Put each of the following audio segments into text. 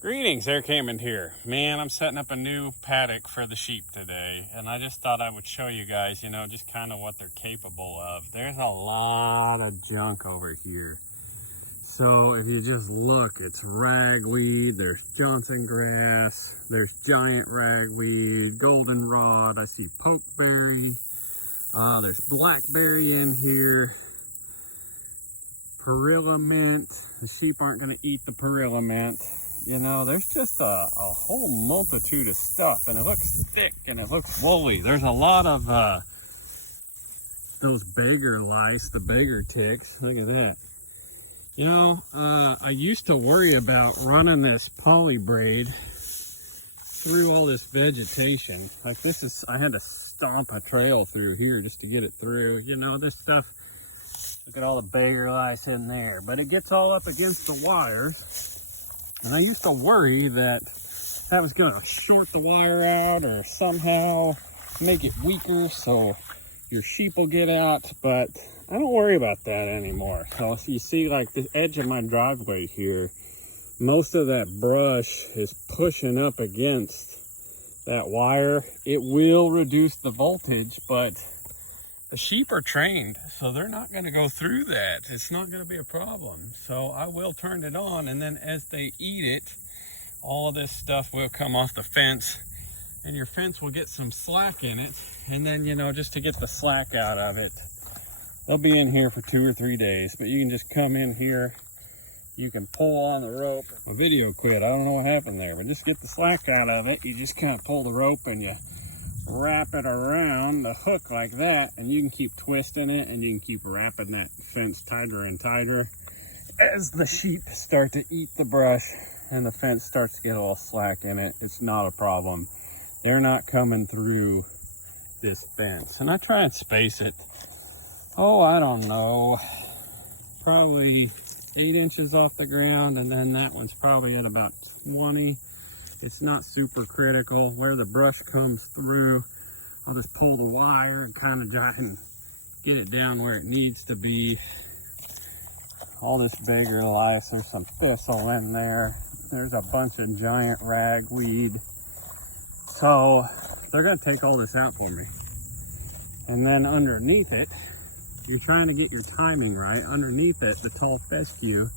Greetings, Air Cayman here. Man, I'm setting up a new paddock for the sheep today, and I just thought I would show you guys, just kind of what they're capable of. There's a lot of junk over here. So if you just look, it's ragweed, there's Johnson grass, there's giant ragweed, goldenrod, I see pokeberry, there's blackberry in here, perilla mint. The sheep aren't going to eat the perilla mint. There's just a whole multitude of stuff, and it looks thick and it looks woolly. There's a lot of those beggar lice, the beggar ticks. Look at that. I used to worry about running this poly braid through all this vegetation. Like I had to stomp a trail through here just to get it through. This stuff, look at all the beggar lice in there, but it gets all up against the wires. And I used to worry that was going to short the wire out or somehow make it weaker so your sheep will get out, but I don't worry about that anymore. So if you see like the edge of my driveway here, most of that brush is pushing up against that wire. It will reduce the voltage, but the sheep are trained, so they're not going to go through that. It's not going to be a problem. So I will turn it on, and then as they eat it, all of this stuff will come off the fence, and your fence will get some slack in it. And then, just to get the slack out of it, they'll be in here for 2 or 3 days, but you can just come in here, you can pull on the rope. My video quit, I don't know what happened there, but just get the slack out of it. You just kind of pull the rope and you wrap it around the hook like that, and you can keep twisting it, and you can keep wrapping that fence tighter and tighter as the sheep start to eat the brush and the fence starts to get a little slack in it. It's not a problem. They're not coming through this fence. And I try and space it, I don't know, probably 8 inches off the ground, and then that one's probably at about 20. It's not super critical. Where the brush comes through, I'll just pull the wire and kind of try and get it down where it needs to be. All this beggar lice, there's some thistle in there. There's a bunch of giant ragweed. So they're gonna take all this out for me. And then underneath it, you're trying to get your timing right. Underneath it, the tall fescue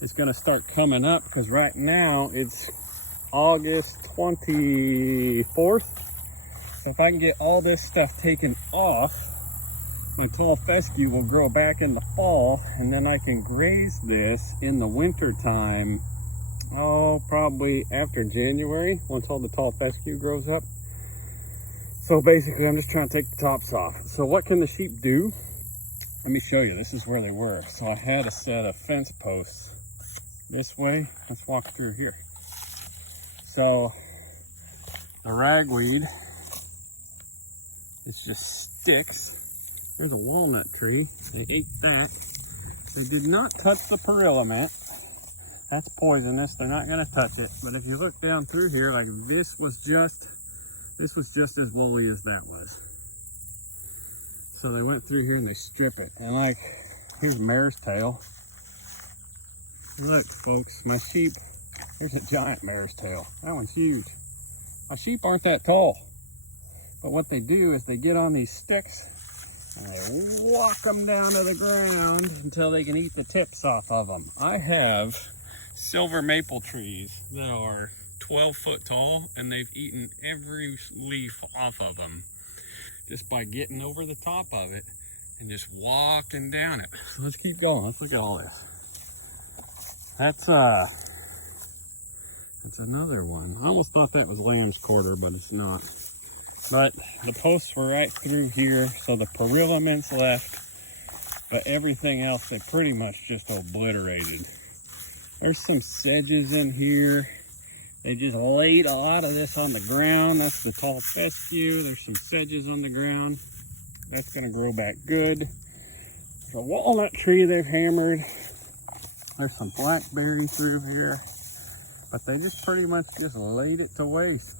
is gonna start coming up, because right now it's August 24th. So if I can get all this stuff taken off, my tall fescue will grow back in the fall, and then I can graze this in the winter time. Probably after January, once all the tall fescue grows up. So basically I'm just trying to take the tops off. So what can the sheep do? Let me show you. This is where they were. So I had a set of fence posts this way. Let's walk through here. So the ragweed, it's just sticks. There's a walnut tree. They ate that. They did not touch the perilla mint. That's poisonous. They're not going to touch it. But if you look down through here, like this was just as woolly as that was. So they went through here and they strip it. And like, here's mare's tail. Look, folks, my sheep. There's a giant mare's tail. That one's huge. My sheep aren't that tall. But what they do is they get on these sticks and they walk them down to the ground until they can eat the tips off of them. I have silver maple trees that are 12 foot tall, and they've eaten every leaf off of them just by getting over the top of it and just walking down it. So let's keep going. Let's look at all this. That's another one. I almost thought that was lamb's quarter, but it's not. But the posts were right through here, so the perilla mint's left, but everything else they pretty much just obliterated. There's some sedges in here. They just laid a lot of this on the ground. That's the tall fescue. There's some sedges on the ground. That's gonna grow back good. There's a walnut tree they've hammered. There's some blackberry through here. But they just pretty much just laid it to waste.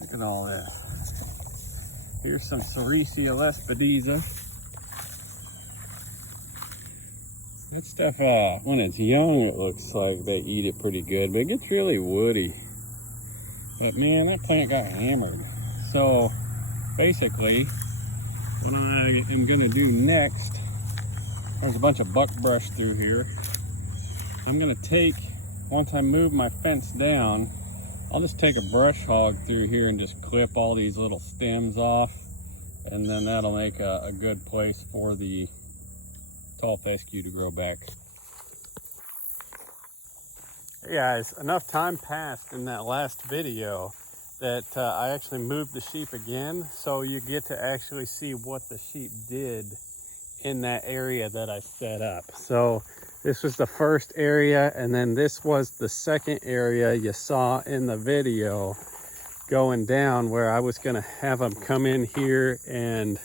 Look at all that. Here's some Ceresia lespedeza. That stuff, when it's young, it looks like they eat it pretty good, but it gets really woody. But man, that plant got hammered. So basically, what I am gonna do next, there's a bunch of buckbrush through here. I'm gonna take, once I move my fence down, I'll just take a brush hog through here and just clip all these little stems off, and then that'll make a good place for the tall fescue to grow back. Hey guys, enough time passed in that last video that I actually moved the sheep again, so you get to actually see what the sheep did in that area that I set up. So this was the first area, and then this was the second area you saw in the video going down, where I was gonna have them come in here and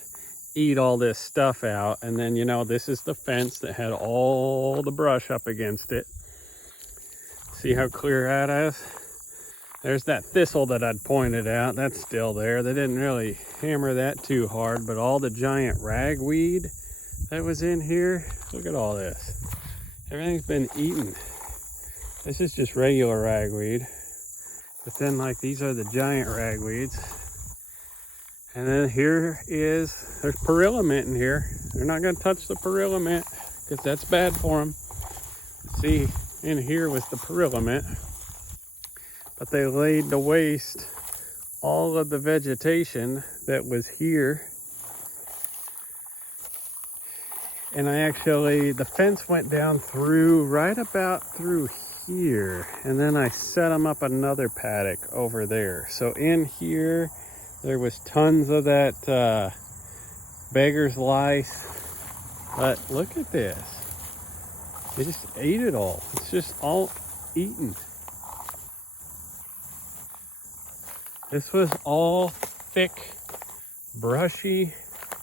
eat all this stuff out. And then, you know, this is the fence that had all the brush up against it. See how clear that is? There's that thistle that I'd pointed out. That's still there. They didn't really hammer that too hard, but all the giant ragweed that was in here, look at all this. Everything's been eaten. This is just regular ragweed. But then, like, these are the giant ragweeds. And then there's perilla mint in here. They're not gonna touch the perilla mint because that's bad for them. See, in here was the perilla mint, but they laid to waste all of the vegetation that was here. And the fence went down through, right about through here. And then I set them up another paddock over there. So in here, there was tons of that beggar's lice. But look at this. They just ate it all. It's just all eaten. This was all thick, brushy,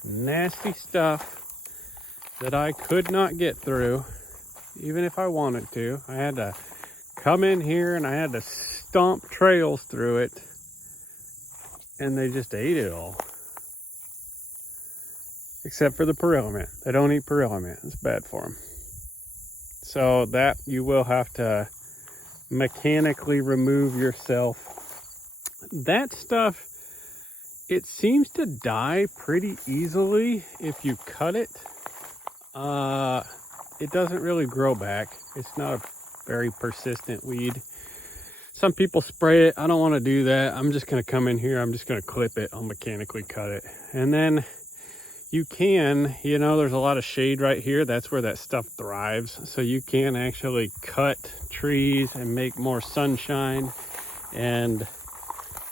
nasty stuff that I could not get through, even if I wanted to. I had to come in here and I had to stomp trails through it, and they just ate it all. Except for the perilla mint. They don't eat perilla mint. It's bad for them. So that you will have to mechanically remove yourself. That stuff, it seems to die pretty easily if you cut it. It doesn't really grow back. It's not a very persistent weed. Some people spray it. I don't want to do that. I'm just going to come in here. I'm just going to clip it. I'll mechanically cut it. And then you can, you know, there's a lot of shade right here. That's where that stuff thrives. So you can actually cut trees and make more sunshine and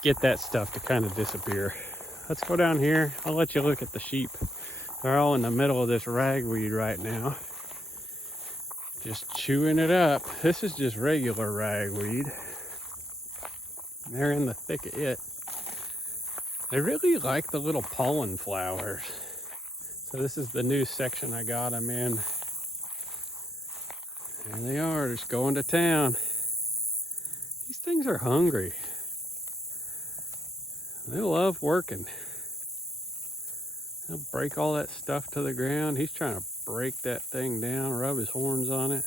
get that stuff to kind of disappear. Let's go down here. I'll let you look at the sheep. They're all in the middle of this ragweed right now, just chewing it up. This is just regular ragweed. They're in the thick of it. They really like the little pollen flowers. So this is the new section I got them in. There they are, just going to town. These things are hungry. They love working. He'll break all that stuff to the ground. He's trying to break that thing down, rub his horns on it.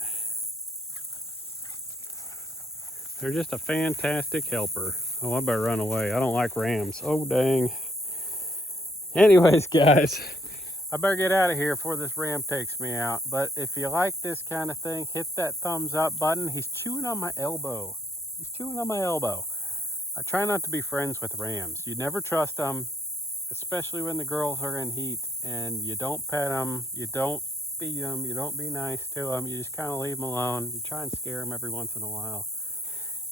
They're just a fantastic helper. Oh, I better run away. I don't like rams. Oh, dang. Anyways, guys, I better get out of here before this ram takes me out. But if you like this kind of thing, hit that thumbs up button. He's chewing on my elbow. He's chewing on my elbow. I try not to be friends with rams. You never trust them, especially when the girls are in heat, and you don't pet them, you don't feed them, you don't be nice to them, you just kind of leave them alone. You try and scare them every once in a while,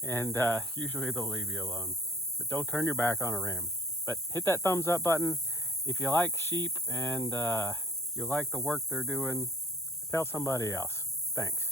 and usually they'll leave you alone. But don't turn your back on a ram. But hit that thumbs up button. If you like sheep and you like the work they're doing, tell somebody else. Thanks.